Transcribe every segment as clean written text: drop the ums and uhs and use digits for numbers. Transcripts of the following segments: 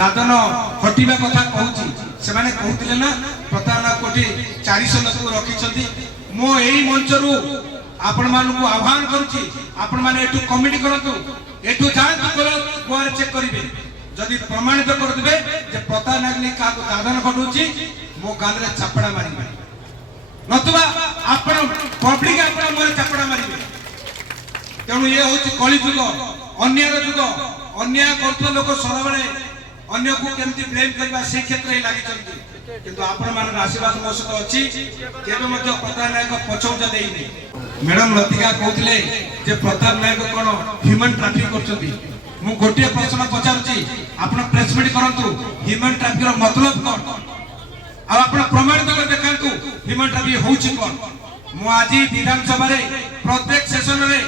दादन हटिबा कथा कहूची से माने कहूतिले ना प्रतारणा कोटी 400 लोक रखिछंती मो एई मंचरू आपण मानकु आह्वान करूची आपण माने एटू कमिटी करंतु एटू जांच गोर चेक करिवे जदि प्रमाणित कर देबे जे प्रतारणा का दादन घटुची मो गाल रे चापड़ा मारिबे नतुबा आपण पब्लिक आपण मोर चापड़ा मारिबे तेणु ये होची कली जुग अन्याय जुग अन्याय करथो लोक सदाबेले अन्य को केमती ब्लेम करबा से क्षेत्र ही लागि चलती किंतु आपण मान आशीर्वाद मो सहित अछि केबे मध्ये प्रताप नायक पछौजा देइनी मैडम लतिका कहउतले जे प्रताप नायक कोन ह्यूमन ट्रैफिक करछथि मु गोटे प्रश्न पचारछि आपण प्रेस मीट करंतु ह्यूमन ट्रैफिक रो मतलब कोन आ आपण प्रमाणित कर देखांतु ह्यूमन ट्रैफिक होउछि कोन मु आज विधानसभा रे प्रत्येक सेशन रे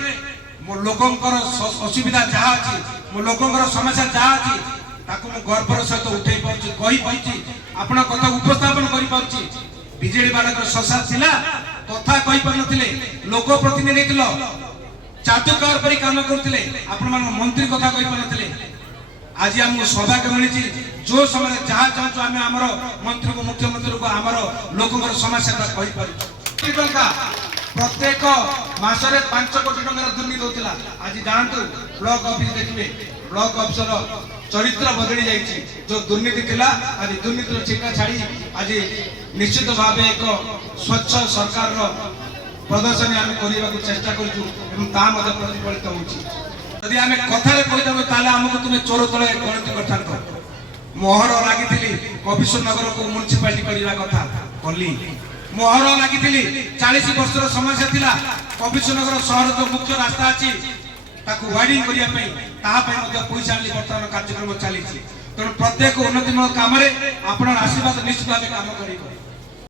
मो लोकंकर असुविधा जहा अछि मो लोकंकर समस्या जहा अछि ताको मु गर्वर सहित उठै पाउछि कहि पाउछि आपण कथा उपस्थापन करि पाउछि बीजेडी वाला ससा थिला कथा कहि पानथिले लोक प्रतिनिधि थिलो चाटुकार परि काम करथिले आपण मान मंत्री कथा कहि पानथिले आज हम सौभाग्य मिलिछि जो समय जहा चाहू आमे हमर मंत्री को मुख्यमंत्री को हमर लोकंकर समस्या कहि पारि टंका प्रत्येक मासरे 5 कोटी टंका दुर्नीति होतिला आज जानतु ब्लॉक ऑफिस देखिबे ब्लॉक अफसर चरित्र बदली जाइछि जो दुर्नीति थिला आज दुर्नीति चिन्ह छाड़ी आज निश्चित भावे एक स्वच्छ सरकार रो प्रदर्शन हम करिबा को चेष्टा करछु एवं ता मध्ये प्रतिफलित होछि यदि हम कथा रे कहि दबे ताले हमको तुमे चोर तळे गणति करथांत मोहर लागिथिली कमिशन नगर को म्युनिसिपालिटी करिबा कथा कली मोहर लागिथिली 40 वर्षर समस्या थिला कमिशन नगर शहर जो मुख्य रास्ता अछि ताकू वाइडिंग करिया पई ताहा पई मध्ये पैसा आली वर्तमान कार्यक्रम चली तेणु प्रत्येक उन्नतिमूलक काम रे आपण आशीर्वाद निश्चित भाव काम करिबो।